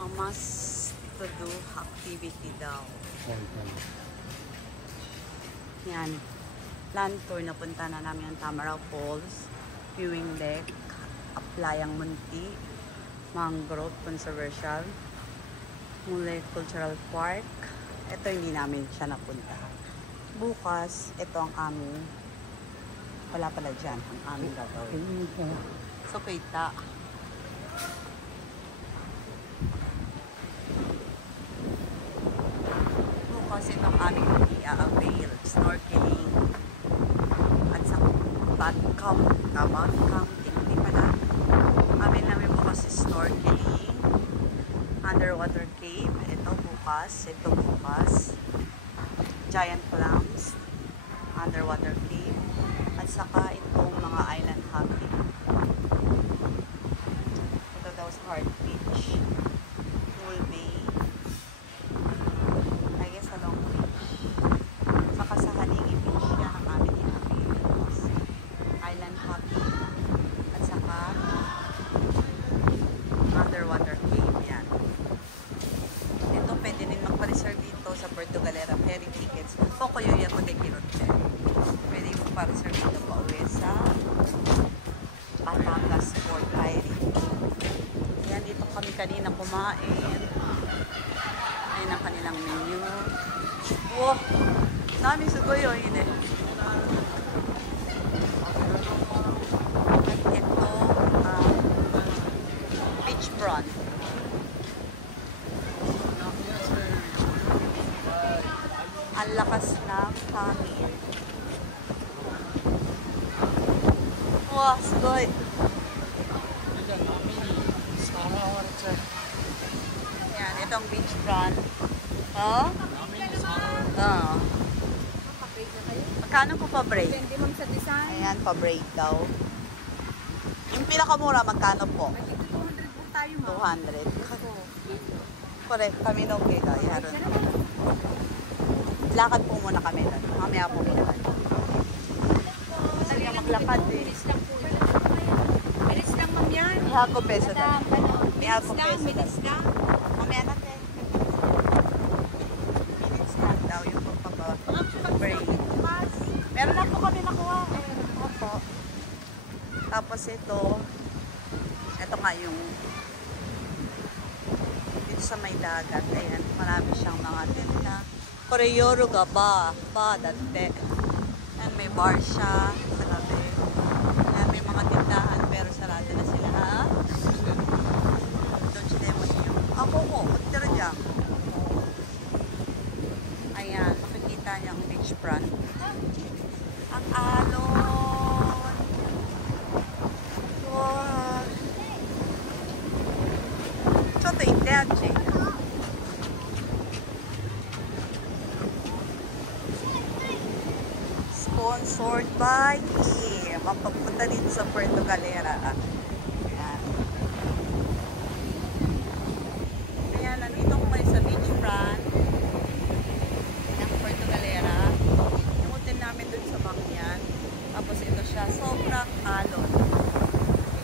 Ang mas to do activity daw. Yan. Land tour, napunta na namin ang Tamaraw Falls, Viewing Deck, Aplayang Munti, Mangrove Controversial, Mulay Cultural Park. Ito hindi namin siya napunta. Bukas, ito ang aming, wala pala dyan, ang aming gagawin. So, kita. Bukas, ito ang aming i-avail. Snorkeling. At sa Badcamp. Hindi pala. Amin namin bukas snorkeling. Underwater cave. Ito bukas. Giant clams. Underwater cave. At saka itong mga island hopping. Ito daw sa Heart Beach. Pool Bay. I guess sa Long Beach. Saka sa Halingi Beach. Yan ang amin i-avails. Island hopping. At saka underwater cave. Yan. Ito pwede rin magpa-reserve dito sa Puerto Galera ferry tickets. O Coyoya ko de Quirote. Pwede mo pa-reserve dito pa uwi sa Batangas Port Airy. Yan, dito kami kanina kumain. Ayun ang kanilang menu. Wow! Nami sugoy o yun eh. At ito, beach prawn. Ang lakas ng hangin. Wow, sugoy! Yan, itong beach prawn. Oh? Oo. Magkano po pa-break? Depende ma'am sa design. Ayan, pa-break daw. Yung pinakamura, magkano po? 200 po tayo ma'am. 200. Correct, kami no okay ka. Lakad po muna kami doon. Mamaya po muna. Sige, maglakad eh. Bilis lang po. Bilis lang ma'am yan. Ihako peso na. Ihako peso na. Bilis lang. Mamaya natin. Minutes lang daw yung pagpapa-break. Meron na po kami nakuha. Opo. Tapos ito nga yung dito sa may dagat. Ayan, marami siyang mga tinda. Koreyoro ga ba? Dante. Ayan, may bar siya sa gabi. Ayan, may mga tindahan pero sarado na sila. Ha? Don't you demo niyo. Ako mo, tira dyan. Ayan, makikita niyo ang beach front. Ang alon. Wow. Choto ite achi. Sponsored by Kim. Mapapunta dito sa Puerto Galera. Ayan. Ayan, nandito ko kayo sa beach front ng Puerto Galera. Yung hotel namin dun sa Bangyan. Tapos ito siya, sobrang alon.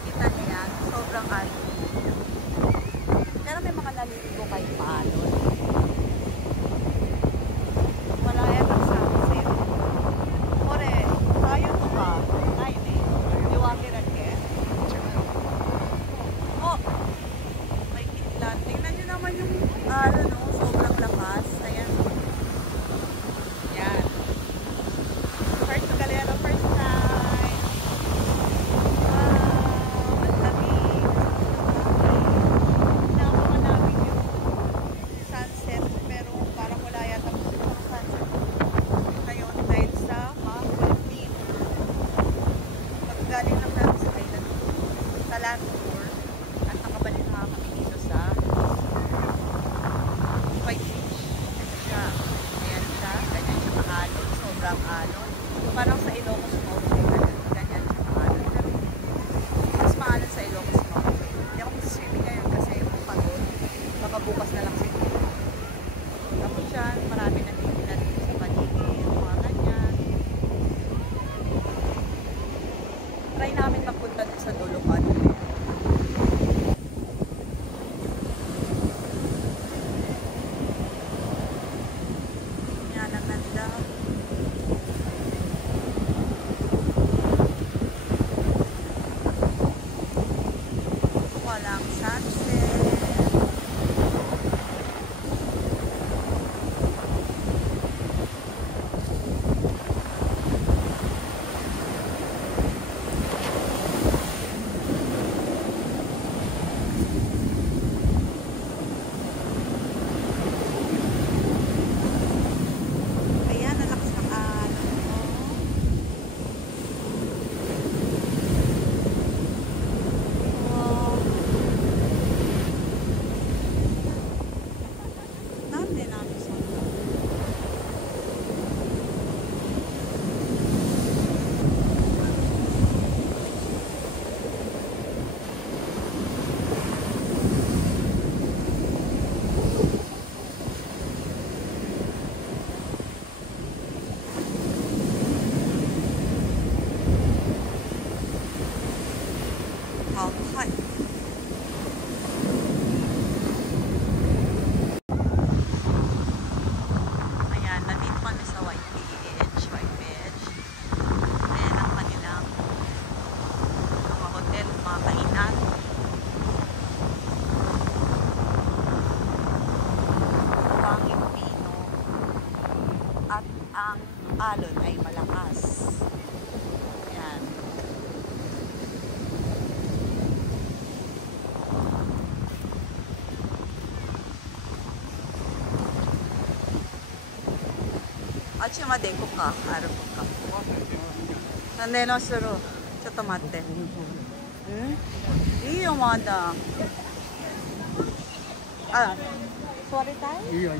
Kikita niyo yan, sobrang alon. Pero may mga naliligo kayo paalon. Wala yan ang sunset. Kore, tayo to ka. Tayo eh. Liwakiran ke. Oh! May kitlan. Tingnan nyo naman yung alon, no? Sobrang lakas. Ayan. Yan. First Galera, first time. Wow! Ang lamig. Napakalapit yung sunset. Pero parang wala yata po yung sunset. Ngayon, dahil sa Philippine. Paggaling lang natin sa island. Sa land tour. At nakabalik na kami dito sa White Beach. Ito siya. Ayan siya. Ganyan siya maalon. Sobrang alon. Parang sa Ilocos Norte. Ganyan siya maalon. Mas maalon sa Ilocos Norte. Hindi ako mag-swimming ngayon kasi pagod. Baka bukas na lang siguro. Tapos yan, marami na dito sa paligid. Mga ganyan. Try namin magpunta din sa Dulucan. ang alon ay malakas. Ayan. At simadeko ka, araw ka. Nandeno suru. Chotto matte. Iyo mada. Ah, sorry tayo? Iya.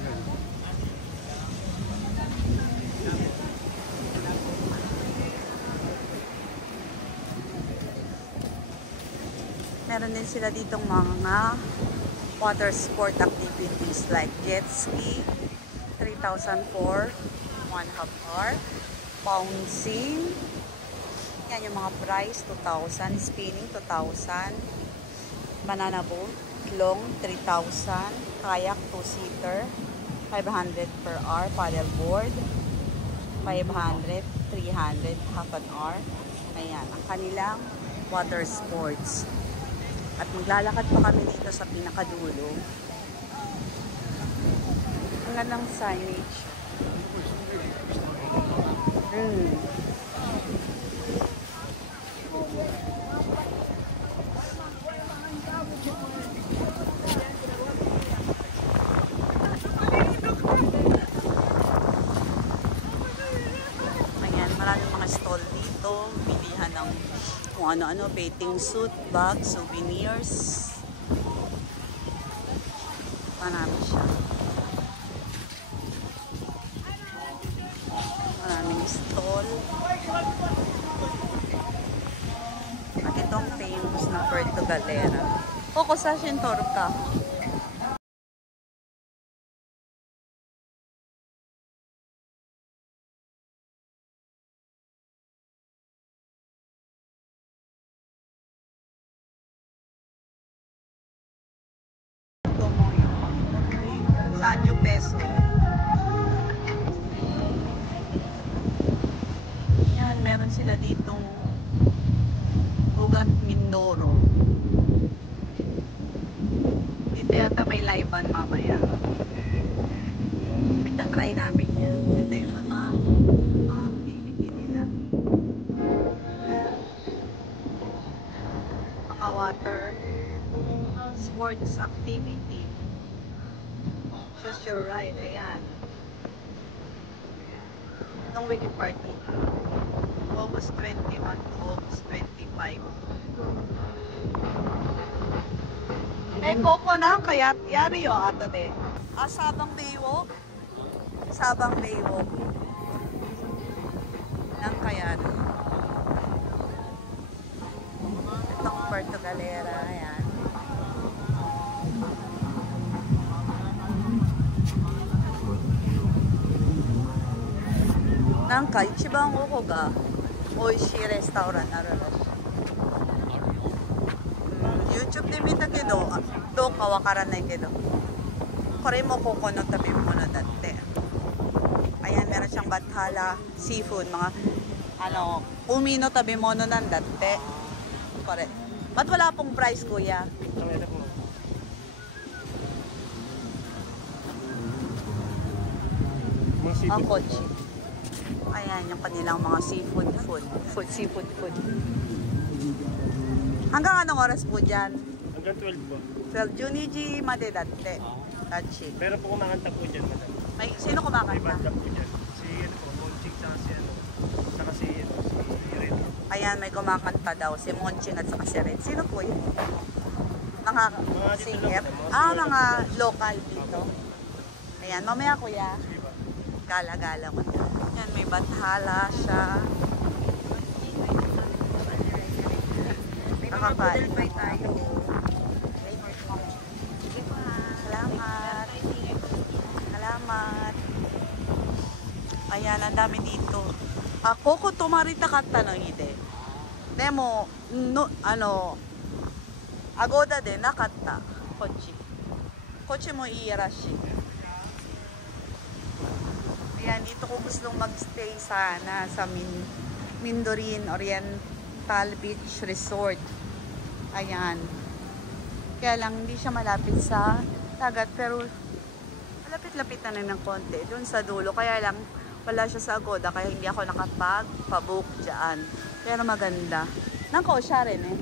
Meron din sila ditong mga water sport activities like jet ski, 3,000 for 1/2 hour, bouncing, yan yung mga price, 2,000, spinning, 2,000, banana boat, long, 3,000, kayak, 2-seater, 500 per hour, paddle board, 500, 300, half an hour. Ayan, ang kanilang water sports. At maglalakad pa kami dito sa pinakadulo. Ang gandang signage. Ayan, maraming mga stall dito. Bilihan ng kung ano-ano, bathing suit, bags, souvenirs. Marami siya. Maraming stall. At itong famous na Puerto Galera. Koko sa Shintorka. Sanyo peso. Yan, meron sila ditong Ugat Mindoro. Dito yata may live-an mamaya. Pinatry namin yan. Ito yung mga activity nila. Mga water sports activity. Just your ride, ayan. Nung wiki party. August 21 to August 25. Eh, koko na, kaya yari yung ato de. Ah, Sabang Baywalk. Sabang Baywalk. Nang kaya na. Itong Puerto Galera, ayan.なんか一番ここが美味しいレストランあるらしい。YouTube で見たけど、どうかわからないけど、これもここの食べ物だって。Ayan, meron siyang bathala, seafood, mga umi no 食べ物なんだって。これ。Ba't wala pong price, kuya? Ang kotse. Ayan, yung kanilang mga seafood food. Hanggang anong oras po dyan? Hanggang 12 po. 12 Juniji made datte. Tachi. Pero po kumakanta po dyan, madam. Sino May kumakanta? banda po dyan. Si ano po, Monching sa si ano. Saka si Red. Ayan, may kumakanta daw. Si Monching at saka si Red. Sino po yun? Mga singer? Mga local dito. Ayan, mamaya kuya. Gala-gala mo. Yan, may bathala siya. Nakakain tayo. Salamat. Salamat. Ayan, ang dami dito. Koko tomarita katta no hide. Demo, no, agoda de nakatta. Kochi. Kochi mo iirashi. Ayan, dito ko gustong magstay sana sa Mandarin Oriental Beach Resort. Ayan. Kaya lang, hindi siya malapit sa dagat, pero malapit-lapit na ng konti. Doon sa dulo. Kaya lang, Wala siya sa Agoda, kaya hindi ako nakapag-pabook dyan. Pero maganda. Nako, siya rin eh.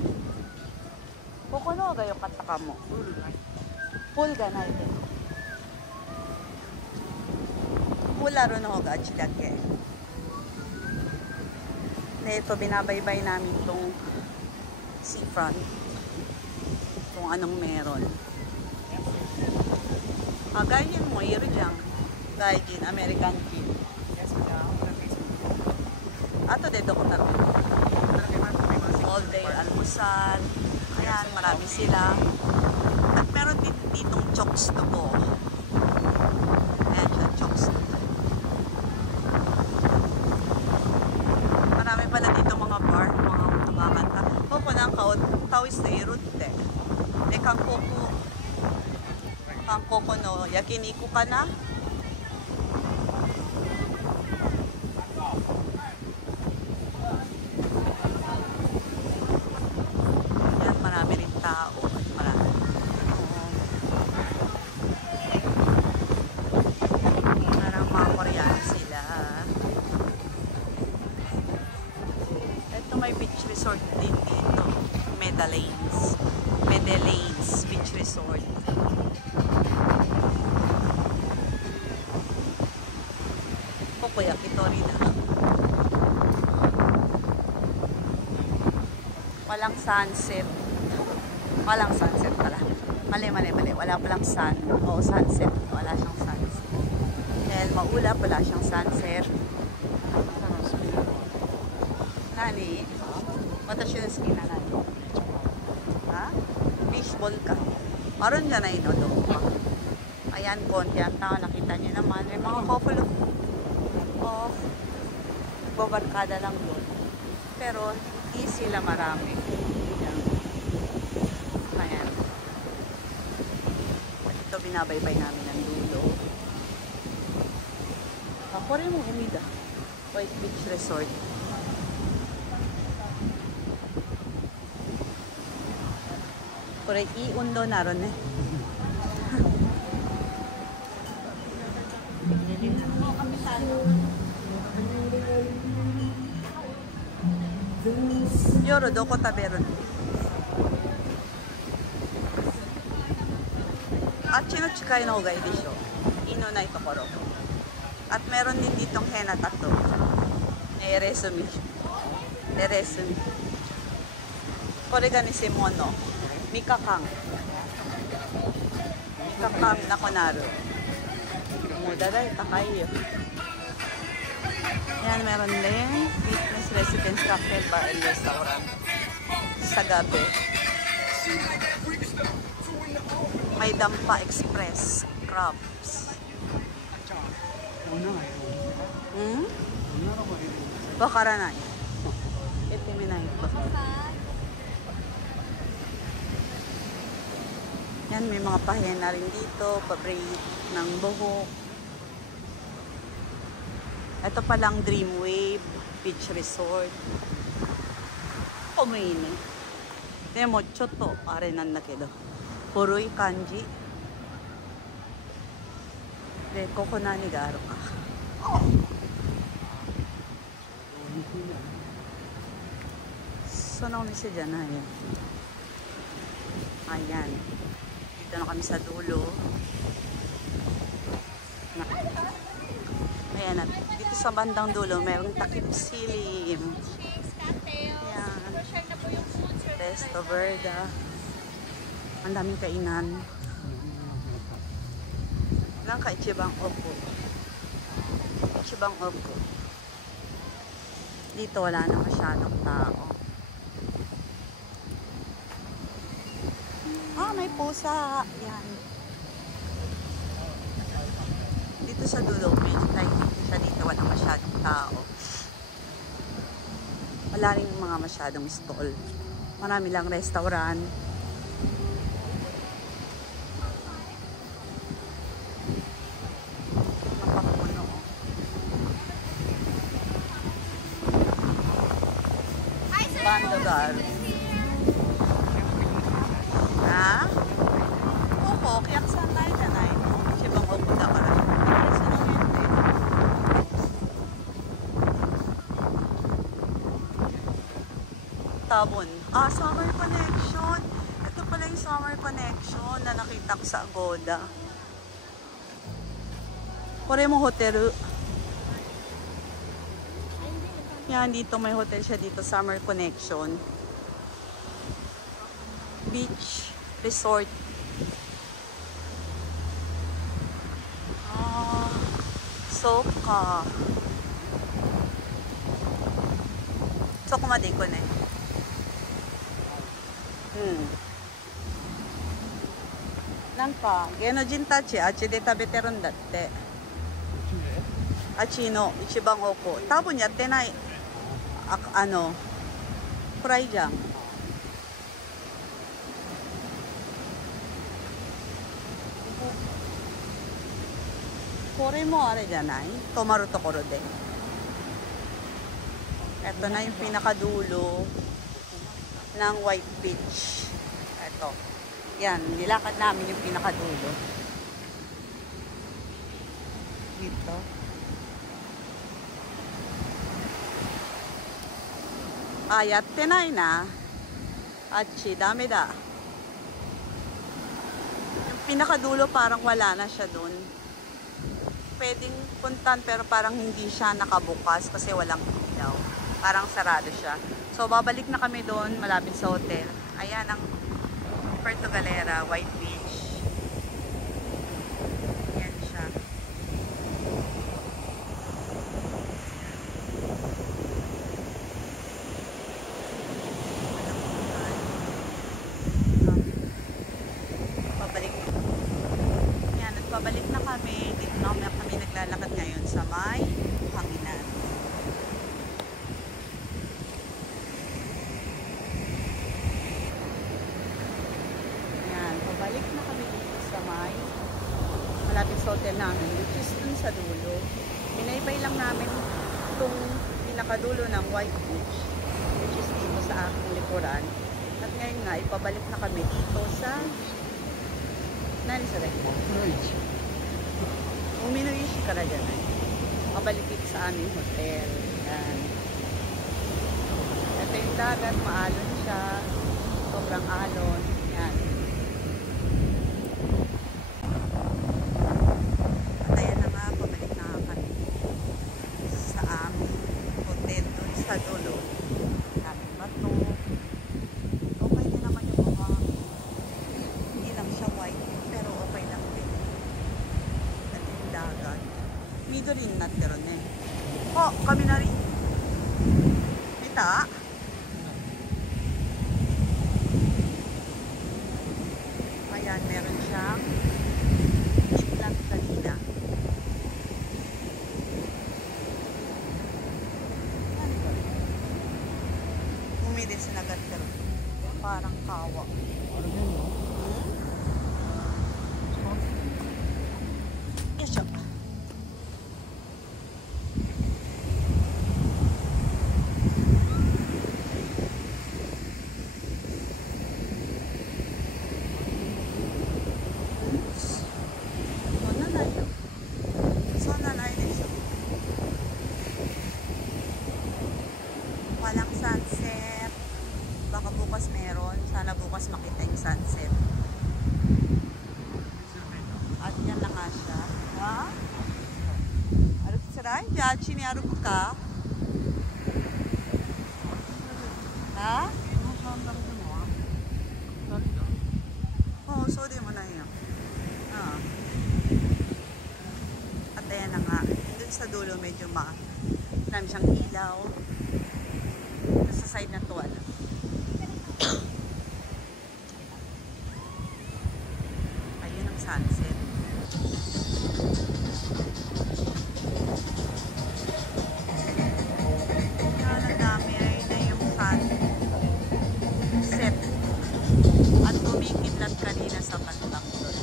Kukuno ga yung kataka mo. Full ga na ito. Pula ron ho ga, chidake. Na ito, binabaybay namin itong seafront. Kung anong meron. Gayin mo, iro dyan. Gayin, American King. Ato dito ko taro. All day almusal. Ayan, marami sila. At meron ditong chokes to go. Ayan siya, chokes to go. Marami pala dito mga bar, mga kumakanta. Opo na ang kawis na irute. De kangkoko. Kangkoko no, yakiniku ka na. Yan, marami rin tao. Marami. Parang mga Koreano sila. Ito may beach resort din dito. Medellins Beach Resort. Kuya Kitori na. Walang sunset. Walang sunset pala. Mali. Wala palang sun. O, sunset. Wala siyang sunset. Dahil maulap, wala siyang sunset. Nani? Watashi no suki na nani? Ha? Fishball ka. Maroon dyan na inodo. Ayan, konti ang tao. Nakita niyo naman. May mga couple of babarkada lang doon. Pero hindi sila marami. Ayan. Ito binabaybay namin ang dulo. Ako rin mo umida. White Beach Resort. Kore i-undo na ron eh. Yoro, doko taberon. Achi no chikai no hoga ii desho. Inonai tokoro. At meron din ditong henna tattoo. Eresumi. Kore ga ni Simono. Mikakang na konaru. Mudaday, takay yun. Yan, meron din fitness residence, cocktail bar and restaurant sa gabi. May Dampa Express crabs. Bakaranay. Itiminay ko. Yan, may mga pahena rin dito, pa-braid ng buhok. Ito palang Dreamwave Beach Resort. Kumini. Demo, choto. Are nan da kedo. Kurui kanji. De, koko nani ga aru ka. Sono omise janai. Ayan. Dito na kami sa dulo. Ayan, at dito sa bandang dulo, mayroong takip silim. Ayan. Resto Verda. Ang daming kainan. Lang ka Ichibang Oko. Ichibang Oko. Dito wala na masyadong tao. May pusa. Yan. Dito sa dulo, medyo siya dito, wala masyadong tao. Wala rin mga masyadong stall. Marami lang restaurant. Mapapuno. Bandogar. Ha? Opo, kaya saan tayo dyan ay? Sibang opo na ka rin. Tabon. Summer Connection. Ito pala yung Summer Connection na nakita ko sa Agoda. Kore mo hotel. Yan, dito may hotel siya dito. Summer Connection. Beach Resort. Soka. Soka ma de ko ne. Nanka, Genojin tachi, achi de tabeteるんだって。あっちの一番奥。多分やってない。暗いじゃん。これもあれじゃない？泊まるところで。Ito na yung pinakadulo ng White Beach. Ito. Yan, nilakad namin yung pinakadulo. Dito. Yatte nai na. Achi, dami da. Yung pinakadulo parang wala na siya dun. Pwedeng puntan pero parang hindi siya nakabukas kasi walang ilaw. Parang sarado siya. So, babalik na kami doon malapit sa hotel. Ayan ang Puerto Galera, White Beach. Ayan siya. Pabalik na kami. Dito na kami naglalakad ngayon sa may hanginan. Ayan, pabalik na kami dito sa may malapit sa hotel namin, which is dun sa dulo. Binaybay lang namin itong pinakadulo ng White Beach, which is dito sa aking likuran. At ngayon nga, ipabalik na kami dito sa Nani sa dahil? Uminoishi kara dyan ay. Pabalik dito sa aming hotel. Yan. Ito yung dagat, maalon siya. Sobrang alon. Yan. At ayan na nga, pabalik na kami sa aming hotel dun sa dulo. Daming bato. Okay na naman yung mga hindi lang siya white. Pero okay lang din. At yung dagat. Midoriになってるね。雷。見た？Ayan, meron siyang kitlat kanina. Umilis na agad pero parang kawa. Yosho. Walang sunset. Baka bukas meron. Sana bukas makita yung sunset. At yan na nga siya. Ha? Aruku tsurai?じゃああっちに歩くか? Ha? Oo, so di mo na yun. At ayan na nga. Doon sa dulo medyo marami siyang ilaw. Sa side na tuwala. Ayun ang sunset. Yan ang dami. Ayun na yung sunset. At kumikidlat kanina sa bandang doon.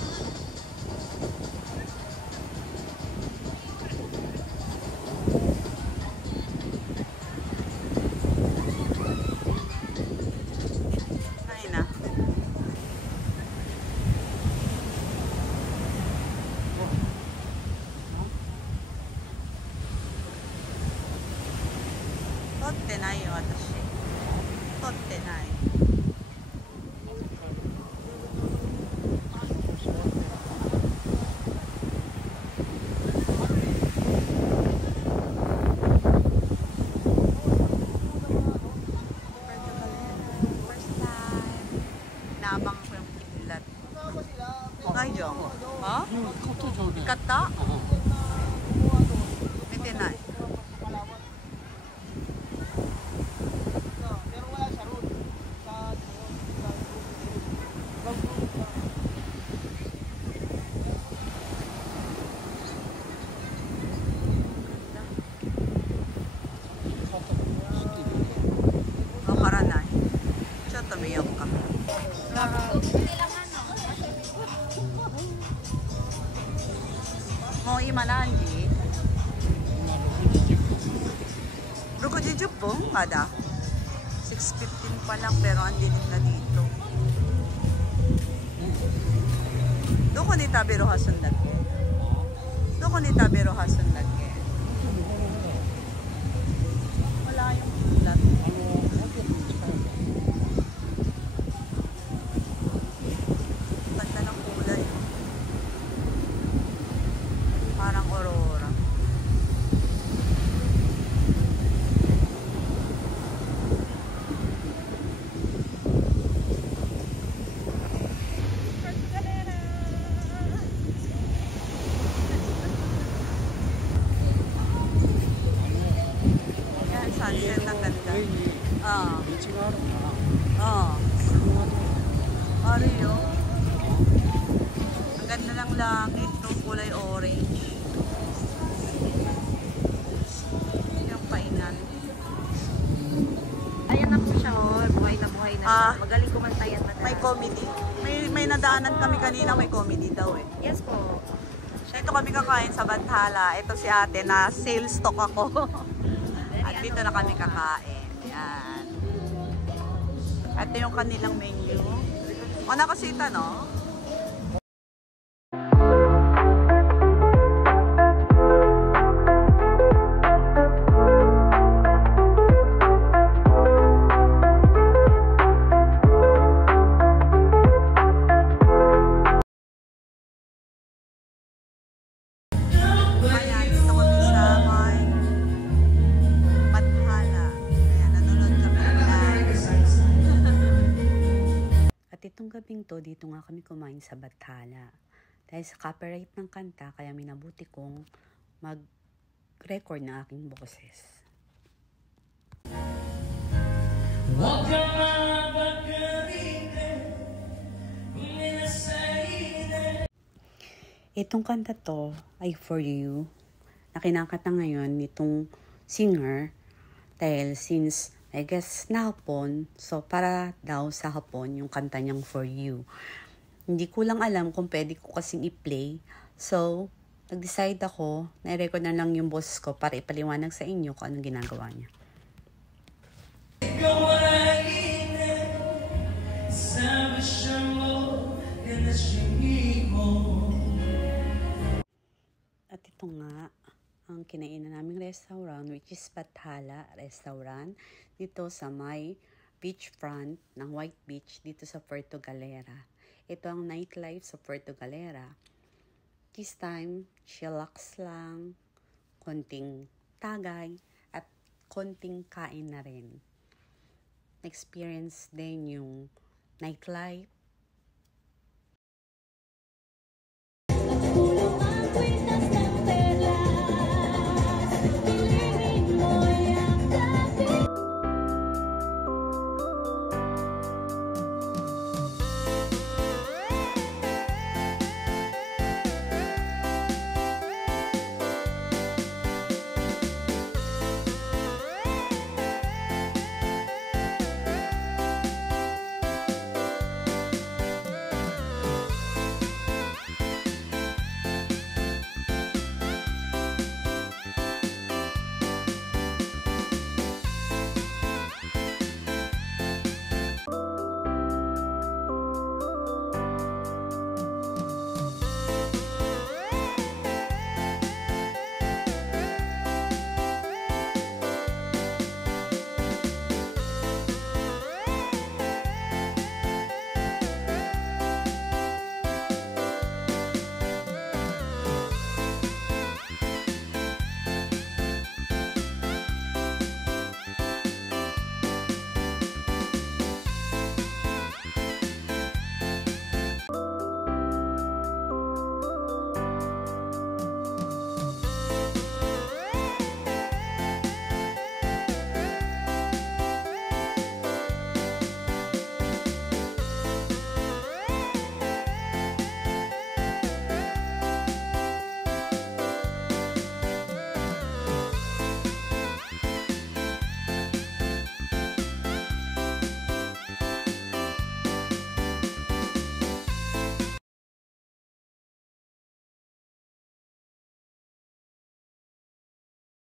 Totte nai yo, watashi. ってない。First time. Naabang ko yung kidlat. Ngayon. Ha? 買った？見てない。わからない。ちょっと見ようか。もう今何時？6時10分? Kada? 6:15 pa lang pero ang dilim na dito. どこに食べるはすんだっけ？どこに食べるはすんだっけ？Wala yung ulat. Ganda ng kulay. Parang aurora. Yan, sunset ang ganda. Ah. Ah. Ariyo. Ang ganda ng langit, no? Kulay orange. Yung kainan. Ayan na po siya, oh. Buhay na buhay na siya. Magaling kumanta yan. May comedy. May nadaanan kami kanina, may comedy daw eh. Yes po. Dito kami kakain sa Bantala. Ito si ate na sales stock ako. At dito na kami kakain. Yan. Ito yung kanilang menu. O nakasita, no? Ayan, dito kami sa may Bantala. Ayan, nanonood kami ng live. At itong gabing to, dito nga kami kumain sa Bantala. Dahil sa copyright ng kanta, kaya minabuti kong mag-record ng aking boses. Itong kanta to ay For You na kinakanta ngayon nitong singer dahil since I guess na hapon, so para daw sa hapon yung kanta niyang For You. Hindi ko lang alam kung pwede ko kasing i-play, so nag-decide ako na i-record na lang yung boses ko para ipaliwanag sa inyo kung anong ginagawa niya. At ito nga ang kinainan naming restaurant, which is Bantala Restaurant dito sa may beachfront ng White Beach dito sa Puerto Galera. Ito ang nightlife sa Puerto Galera. This time, chillax lang, konting tagay at konting kain na rin. Experience din yung nightlife